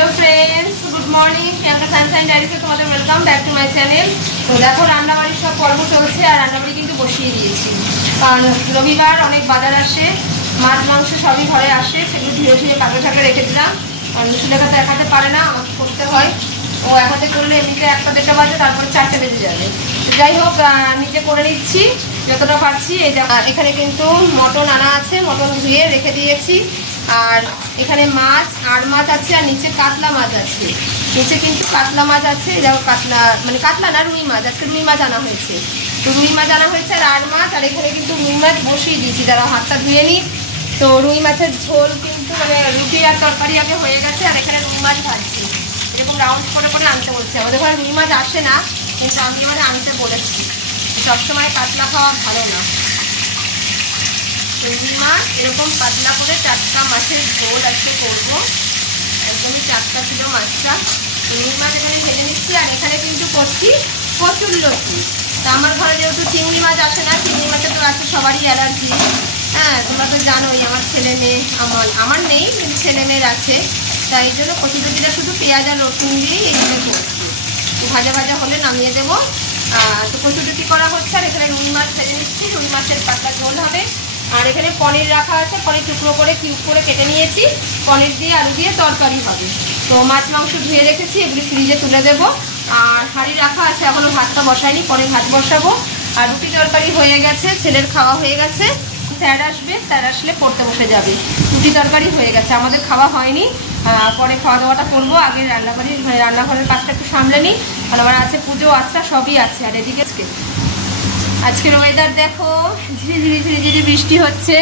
Hello friends, good morning. Priyanka sunshine डायरीতে তোমাদের welcome back to my channel. তো দেখো রান্নাবাড়ির সব পর্ব চলছে আর রান্নাবাড়ি কিন্তু বসিয়ে দিয়েছি, কারণ রবিবার অনেক বাজার আসে, মাছ মাংস সবই ঘরে আসে, সেগুলো ধীরে ধীরে কাগজ ঢাকা রেখে দিলাম। কারণ সুলেখা তো একাতে পারে না, আমাকে করতে হয়। ও একাতে করলে এমনিতে 1টা বাজে, তারপরে 4টে বেজে যাবে। যাই হোক, নিজে করে নিচ্ছি যতটা পারছি। এই এখানে কিন্তু মটন আনা আছে, মটন ধুয়ে রেখে দিয়েছি। আর এখানে মাছ আর মাছ আছে, আর নিচে কাতলা মাছ আছে। নিচে কিন্তু কাতলা মাছ আছে, দেখো কাতলা মানে কাতলা না, রুই মাছ। আজকে রুই মাছ আনা হয়েছে, তো রুই মাছ আনা হয়েছে আর আর মাছ। আর এখানে কিন্তু রুই মাছ বসিয়ে দিয়েছি, যারা হাতটা ধুয়ে নিই। তো রুই মাছের ঝোল কিন্তু মানে রুটি আর তরকারি আগে হয়ে গেছে, আর এখানে রুই মাছ ভাজছি। এরকম রাউন্ড করে করে আনতে বলছে। আমাদের ঘরে রুই মাছ আসে না, কিন্তু আমি এবারে আনতে বলেছি। সবসময় কাতলা খাওয়া ভালো না। রুই মাছ এরকম পাতলা করে টাটকা মাছের ঝোল আজকে করবো, একদমই টাটকা ছিল মাছটা। রুই মাছ এখানে ভেজে নিচ্ছি, আর এখানে কিন্তু করছি কচুর লতি। তা আমার ঘরে যেহেতু চিংড়ি মাছ আসে না, চিংড়ি মাছে তো আছে সবারই অ্যালার্জি। হ্যাঁ, তোমরা তো জানোই আমার ছেলে মেয়ে, আমার নেই কিন্তু ছেলে মেয়ের আছে। তাই এই জন্য কচুর লতিটা শুধু পেঁয়াজ আর রসুন দিয়েই এইভাবে করছি। ভাজা ভাজা হলে নামিয়ে দেবো। তো কচুর লতি করা হচ্ছে, আর এখানে রুই মাছ ভেজে নিচ্ছি। রুই মাছের পাতলা ঝোল হবে। আর এখানে পনির রাখা আছে, পনির টুকরো করে কিউব করে কেটে নিয়েছি। পনির দিয়ে আলু দিয়ে তরকারি হবে। তো মাছ মাংস ধুয়ে রেখেছি, এগুলি ফ্রিজে তুলে দেবো। আর হাঁড়ি রাখা আছে, এখনও ভাতটা বসাইনি, পরে ভাত বসাবো। আর রুটি তরকারি হয়ে গেছে, ছেলের খাওয়া হয়ে গেছে। স্যার আসবে, স্যার আসলে পড়তে বসে যাবে। রুটি তরকারি হয়ে গেছে, আমাদের খাওয়া হয়নি। পরে খাওয়া দাওয়াটা করবো। আগে রান্নাঘরের কাজটা একটু সামলে নিই, কারণ আমার আছে পুজো আস্থা সবই আছে। আর এদিকে আজকের ওয়েদার দেখো, ধীরে ধীরে ধীরে ধীরে বৃষ্টি হচ্ছে।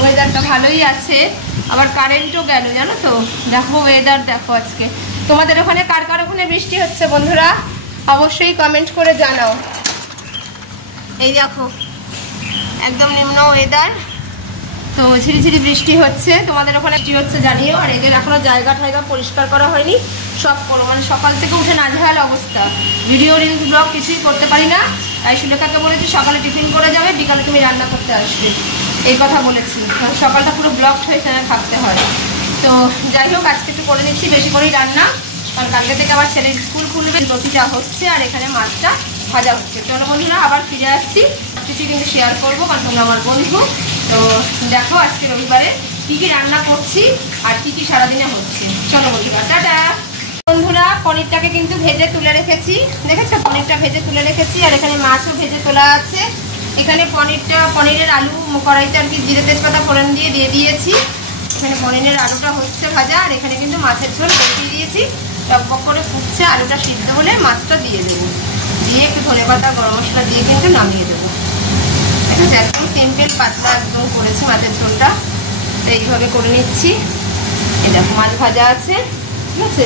ওয়েদারটা ভালোই আছে, আবার কারেন্টও গেল, জানো তো। দেখো ওয়েদার দেখো আজকে। তোমাদের ওখানে কার কার ওখানে বৃষ্টি হচ্ছে বন্ধুরা, অবশ্যই কমেন্ট করে জানাও। এই দেখো একদম নিম্ন ওয়েদার, তো ঝিরিঝিরি বৃষ্টি হচ্ছে। তোমাদের ওখানে বৃষ্টি হচ্ছে জানিও। আর এদের এখনো জায়গা ঠায়গা পরিষ্কার করা হয়নি, সব করো। মানে সকাল থেকে উঠে নাজেহাল অবস্থা, ভিডিও রিলস ব্লগ কিছুই করতে পারি না। তাই সুলেখাকে বলেছি সকালে টিফিন করে যাবে, বিকালে তুমি রান্না করতে আসবে, এই কথা বলেছি। সকালটা পুরো ব্লক হয়ে থাকতে হয়। তো যাই হোক, আজকে একটু করে নিচ্ছি বেশি করেই রান্না, কারণ কালকে থেকে আমার ছেলের স্কুল খুলবে। লতিটা হচ্ছে, আর এখানে মাছটা ভাজা হচ্ছে। চলো বন্ধুরা, আবার ফিরে আসছি। কিছু কিন্তু শেয়ার করবো, কারণ তোমরা আমার বন্ধু। তো দেখো আজকে রবিবারে কী কী রান্না করছি আর কী কী সারাদিনে হচ্ছে। চলো বন্ধুরা, টাটা। বন্ধুরা, পনিরটাকে কিন্তু ভেজে তুলে রেখেছি, দেখেছো পনিরটা ভেজে তুলে রেখেছি। আর এখানে মাছও ভেজে তোলা আছে। এখানে পনিরের আলু কড়াইতে আর কি জিরে তেজপাতা ফোড়ন দিয়ে দিয়েছি। এখানে পনিরের আলুটা হচ্ছে ভাজা, আর এখানে কিন্তু মাছের ঝোল বসিয়ে দিয়েছি। টকবক করে ফুটছে, আলুটা সিদ্ধ হলে মাছটা দিয়ে দেবো, দিয়ে একটু ধনেপাতা গরম মশলা দিয়ে কিন্তু নামিয়ে দেবো। ঠিক আছে, একদম সিম্পল পাতলা একদম করেছি মাছের ঝোলটা। তো এইভাবে করে নিচ্ছি। এই দেখো মাছ ভাজা আছে, ঠিক আছে।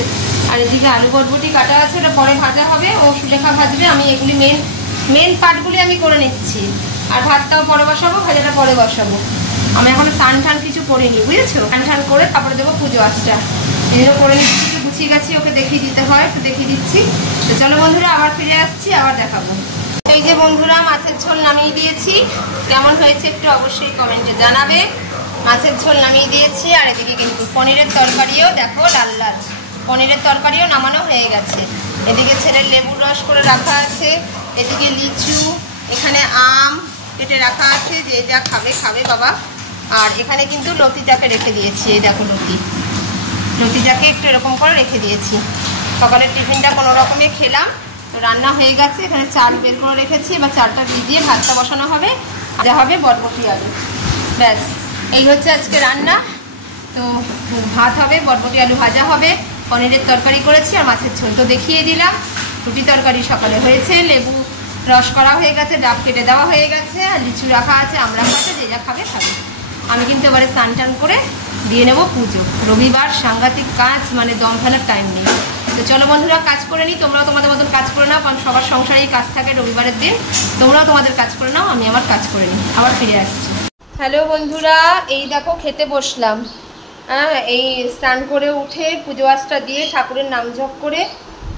আর এদিকে আলু বরবটি কাটা আছে, ওটা পরে ভাজা হবে, ও সুলেখা ভাজবে। আমি এগুলি মেন পার্টগুলি আমি করে নিচ্ছি। আর ভাতটাও পরে বসাবো, ভাজাটা পরে বসাবো। আমি এখনো স্নান টান কিছু করিনি, বুঝেছো। স্নান টান করে তারপরে দেবো পুজো আঁচটা। এই জন্য করে নিচ্ছি, একটু গুছিয়ে গেছি, ওকে দেখিয়ে দিতে হয়, একটু দেখিয়ে দিচ্ছি। তো চলো বন্ধুরা, আবার ফিরে আসছি, আবার দেখাবো। এই যে বন্ধুরা, মাছের ঝোল নামিয়ে দিয়েছি। কেমন হয়েছে একটু অবশ্যই কমেন্টে জানাবে। মাছের ঝোল নামিয়ে দিয়েছি। আর এদিকে কিন্তু পনিরের তরকারিও দেখো লাল লাল, পনিরের তরকারিও নামানো হয়ে গেছে। এদিকে ছেলের লেবুর রস করে রাখা আছে, এদিকে লিচু, এখানে আম কেটে রাখা আছে, যে যা খাবে খাবে বাবা। আর এখানে কিন্তু লতিটাকে রেখে দিয়েছি, এই দেখো লতিটাকে একটু এরকম করে রেখে দিয়েছি। সকালের টিফিনটা কোনো রকমে খেলাম। তো রান্না হয়ে গেছে, এখানে চাল বের করে রেখেছি। এবার চালটা ভিজিয়ে ভাতটা বসানো হবে, যা হবে বরবটি আলু, ব্যাস এই হচ্ছে আজকে রান্না। তো ভাত হবে, বরবটি আলু ভাজা হবে, পনিরের তরকারি করেছি, আর মাছের ঝোল তো দেখিয়ে দিলাম। রুটি তরকারি সকালে হয়েছে, লেবু রস করা হয়ে গেছে, ডাব কেটে দেওয়া হয়ে গেছে, আর লিচু রাখা আছে, আম রাখা আছে, যে যা খাবে খাবে। আমি কিন্তু এবারে স্নান টান করে দিয়ে নেবো পুজো। রবিবার সাংঘাতিক কাজ, মানে দম ফেলার টাইম নেই। তো চলো বন্ধুরা, কাজ করে নিই। তোমরাও তোমাদের মতন কাজ করে নাও, কারণ সবার সংসারেই কাজ থাকে রবিবারের দিন। তোমরাও তোমাদের কাজ করে নাও, আমি আমার কাজ করে নিই, আবার ফিরে আসছি। হ্যালো বন্ধুরা, এই দেখো খেতে বসলাম। এই স্নান করে উঠে পুজো আঁচটা দিয়ে ঠাকুরের নাম জপ করে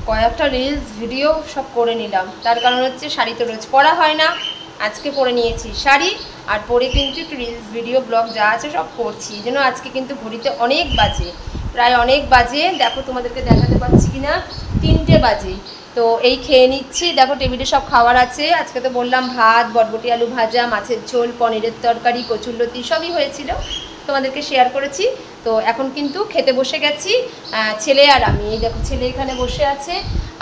কয়েকটা রিলস ভিডিও সব করে নিলাম। তার কারণ হচ্ছে শাড়ি তো রোজ পরা হয় না, আজকে পরে নিয়েছি শাড়ি। আর পরে কিন্তু একটু রিলস ভিডিও ব্লগ যা আছে সব করছি। এই জন্য আজকে কিন্তু ঘড়িতে অনেক বাজে, প্রায় অনেক বাজে, দেখো তোমাদেরকে দেখাতে পাচ্ছি কিনা, 3টে বাজে। তো এই খেয়ে নিচ্ছি, দেখো টেবিলে সব খাবার আছে। আজকে তো বললাম ভাত, বটবটি আলু ভাজা, মাছের ঝোল, পনিরের তরকারি, কচুরলতি সবই হয়েছিল, তোমাদেরকে শেয়ার করেছি। তো এখন কিন্তু খেতে বসে গেছি ছেলে আর আমি। এই দেখো ছেলে এখানে বসে আছে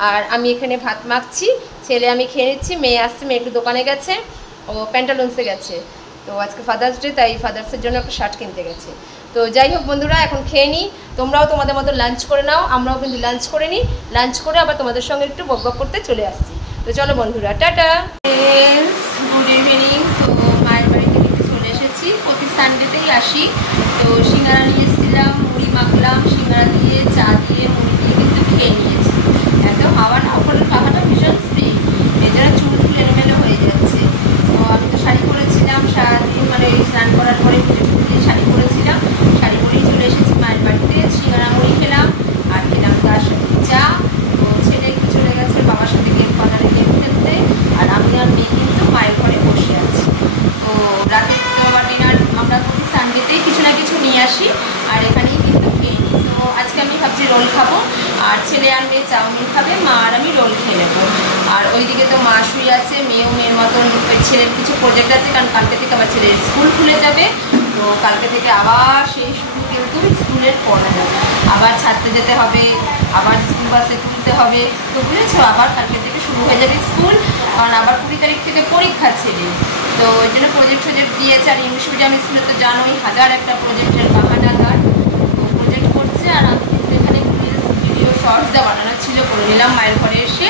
আর আমি এখানে ভাত মাখছি। ছেলে আমি খেয়ে নিচ্ছি, মেয়ে আসছে, মেয়ে একটু দোকানে গেছে, ও প্যান্টালুন্সে গেছে। তো আজকে ফাদার্স ডে, তাই ফাদার্সের জন্য একটা শার্ট কিনতে গেছে। তো যাই হোক বন্ধুরা, এখন খেয়ে নিই, তোমরাও তোমাদের মতো লাঞ্চ করে নাও, আমরাও কিন্তু লাঞ্চ করে নিই। লাঞ্চ করে আবার তোমাদের সঙ্গে একটু বকবক করতে চলে আসছি। তো চলো বন্ধুরা, টাটা, গুড ইভিনিং। তো মায়ের বাড়িতে কিন্তু চলে এসেছি, প্রতি সানডেতেই আসি। তো সিঙ্গারা নিয়ে এসেছিলাম, মুড়ি মাখলাম, সিঙ্গারা দিয়ে চা দিয়ে মুড়ি দিয়ে কিন্তু খেয়ে নিয়েছি। এত হাওয়া না, ওপরের পাখাটা ভীষণ স্প্রে, এছাড়া চুল টুল এলোমেলো হয়ে যাচ্ছে। তো আমি তো শাড়ি পরেছিলাম সারাদিন, মানে স্নান করার পরে শাড়ি পরেছিলাম, শাড়ি পরেই চলে এসেছি মায়ের বাড়িতে। সিঙ্গারা মুড়ি খেলাম আর খেলাম তার সাথে চা। তো ছেলে একটু চলে গেছে বাবার সাথে গেম পাতারে গেম খেলতে, আর আমি আর মেয়ে কিন্তু মায়ের ঘরে বসে আছি। তো রাতে তো আবার ডিনার আমরা প্রতি সানডেতেই কিছু না কিছু নিয়ে আসি, আর এখানেই কিন্তু খেয়ে নিই। তো আজকে আমি ভাবছি রোল খাবো, আর ছেলে আর মেয়ে চাউমিন খাবে, মা আর আমি রোল খেয়ে নেবো। আর ওইদিকে তো মা শুয়ে আছে, মেয়েও মেয়ের মতন, ছেলের কিছু প্রজেক্ট আছে, কারণ কালকে থেকে আমার ছেলের স্কুল খুলে যাবে। তো কালকে থেকে আবার সেই শুরু কিন্তু স্কুলের পড়ানো, আবার ছাড়তে যেতে হবে, আবার স্কুল বাসে তুলতে হবে। তো বুঝেছো, আবার কালকে থেকে শুরু হয়ে যাবে স্কুল, কারণ আবার 20 তারিখ থেকে পরীক্ষা ছেলে। তো ওই জন্য প্রজেক্ট দিয়েছে, আর ইংলিশ মিডিয়াম স্কুলে তো জানোই হাজার একটা প্রজেক্টের বাহানাদার। তো প্রজেক্ট করছে, আর আমি কিন্তু এখানে ভিডিও শর্টসটা বানানো ছিল, করে নিলাম মায়ের ঘরে এসে।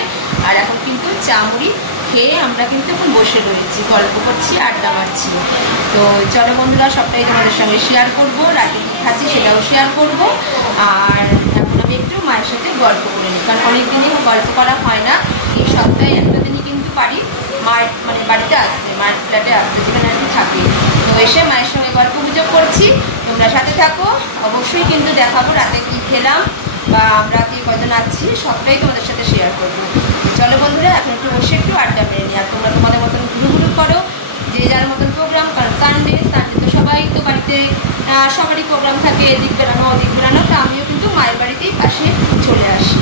আর এখন কিন্তু চা মুড়ি খেয়ে আমরা কিন্তু এখন বসে রয়েছি, গল্প করছি, আড্ডা মারছি। তো চলো বন্ধুরা, সবটাই তোমাদের সঙ্গে শেয়ার করবো, রাতে কী খাচ্ছি সেটাও শেয়ার করব। আর এখন আমি একটু মায়ের সাথে গল্প করে নিই, কারণ অনেক দিনই গল্প করা হয় না। এই সপ্তাহে একটা দিনই কিন্তু পারি মায়ের, মানে বাড়িতে আসছে, মায়ের ফ্ল্যাটে আসছে, যেখানে আমি থাকি। তো এসে মায়ের সঙ্গে গল্প গুজব করছি, তোমরা সাথে থাকো। অবশ্যই কিন্তু দেখাবো রাতে কী খেলাম বা আমরা কি কজন আছি, সবটাই তোমাদের সাথে শেয়ার করবো। চলো বন্ধুরা, এখন একটু বসে একটু আড্ডা মেরে নিই। আর তোমরা তোমাদের মতন ঘুরু ঘুরু করো, যে যার মতন প্রোগ্রাম, কারণ সানডে তো সবাই তো বাড়িতে, সবারই প্রোগ্রাম থাকে, এদিক বেড়ানো ওদিক বেড়ানো। তো আমিও কিন্তু মায়ের বাড়িতেই পাশে চলে আসি।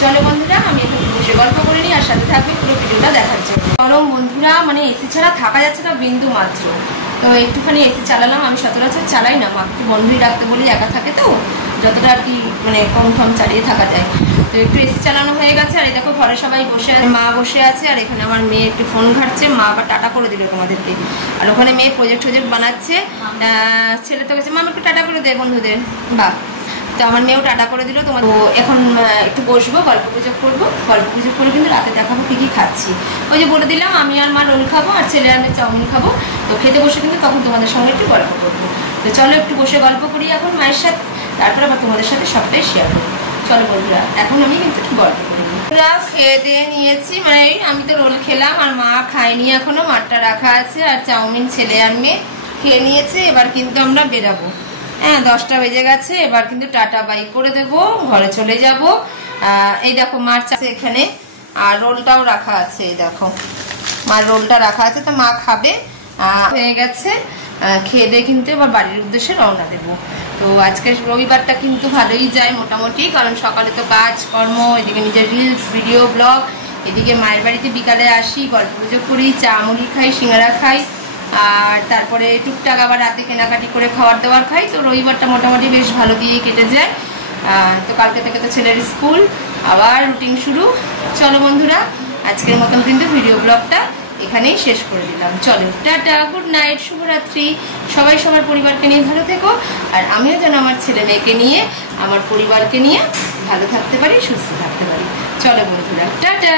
চলো বন্ধুরা, আমি এখন বসে গল্প করে নিই, আর সাথে থাকবে পুরো ভিডিওটা দেখার জন্য। গরম বন্ধুরা, মানে এসি ছাড়া থাকা যাচ্ছে না বিন্দু মাত্র। তো একটুখানি এসি চালালাম, আমি সচরাচর চালাই না, মা একটু বন্ধই রাখতে বলি, একা থাকে তো, যতটা আর কি মানে কম ঠম চালিয়ে থাকা যায়। তো একটু এসি চালানো হয়ে গেছে, আর এই দেখো ঘরে সবাই বসে আছে, মা বসে আছে, আর এখানে আমার মেয়ে একটু ফোন ঘাটছে। মা আবার টাটা করে দিল তোমাদেরকে, আর ওখানে মেয়ে প্রজেক্ট বানাচ্ছে। ছেলে তো গেছে, মা একটু টাটা করে দে বন্ধুদের, বাহ। তো আমার মেয়েও টাটা করে দিল। তোমার তো এখন একটু বসবো, গল্প গুজব করবো, গল্প গুজব করে কিন্তু রাতে দেখাবো কী কী খাচ্ছি। ওই যে বলে দিলাম, আমি আর মা রোল খাবো, আর ছেলে আর মেয়ে চাউমিন খাবো। তো খেতে বসে কিন্তু তখন তোমাদের সঙ্গে একটু গল্প করবো। তো চলো একটু বসে গল্প করি এখন মায়ের সাথে, তারপরে আবার তোমাদের সাথে সবটাই শেয়ার করবো। চলো বন্ধুরা, এখন আমি কিন্তু একটু গল্প করি। খেয়ে দিয়ে নিয়েছি, মানে আমি তো রোল খেলাম, আর মা খায়নি এখনো, মাঠটা রাখা আছে, আর চাউমিন ছেলে আর মেয়ে খেয়ে নিয়েছে। এবার কিন্তু আমরা বেরাবো, হ্যাঁ 10টা বেজে গেছে। এবার কিন্তু টাটা বাই করে দেবো, ঘরে চলে যাব। এই দেখো মার চাষে এখানে, আর রোলটাও রাখা আছে, এই দেখো মার রোলটা রাখা আছে। তো মা খাবে, হয়ে গেছে, খেয়ে দিয়ে কিন্তু এবার বাড়ির উদ্দেশ্যে রওনা দেবো। তো আজকে রবিবারটা কিন্তু ভালোই যায় মোটামুটি, কারণ সকালে তো কাজ কর্ম, এদিকে নিজের রিলস ভিডিও ব্লগ, এদিকে মায়ের বাড়িতে বিকালে আসি, গল্প গুজব করি, চা মুড়ি খাই, সিঙ্গারা খাই, আর তারপরে টুকটাক আবার রাতে কেনাকাটি করে খাবার দাবার খাই। তো রবিবারটা মোটামুটি বেশ ভালো দিয়ে কেটে যায়। তো কালকে থেকে তো ছেলের স্কুল, আবার রুটিন শুরু। চলো বন্ধুরা, আজকের মতন কিন্তু ভিডিও ব্লগটা এখানেই শেষ করে দিলাম। চলো টাটা, গুড নাইট, শুভরাত্রি। সবাই সবার পরিবারকে নিয়ে ভালো থেকো, আর আমিও যেন আমার ছেলে মেয়েকে নিয়ে, আমার পরিবারকে নিয়ে ভালো থাকতে পারি, সুস্থ থাকতে পারি। চলো বন্ধুরা, টাটা।